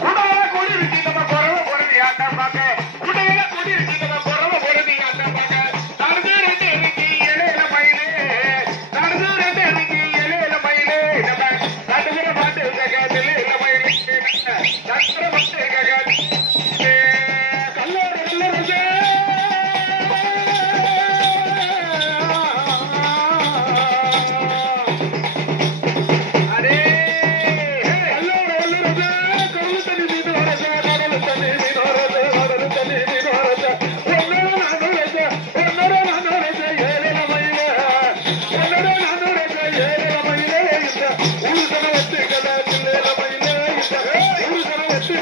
¡Una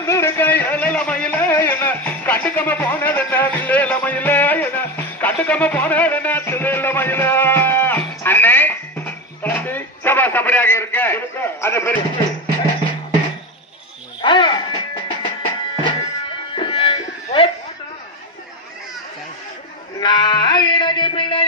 வந்திருக்க இலமையில என்ன? கண்டுக்காம போனது என்ன? வில்ல இலமையில என்ன? கண்டுக்காம போனது என்ன? திரு இலமையில அண்ணே சபா சபடியாக இருக்க. அந்த பெரிய நான் பிள்ளை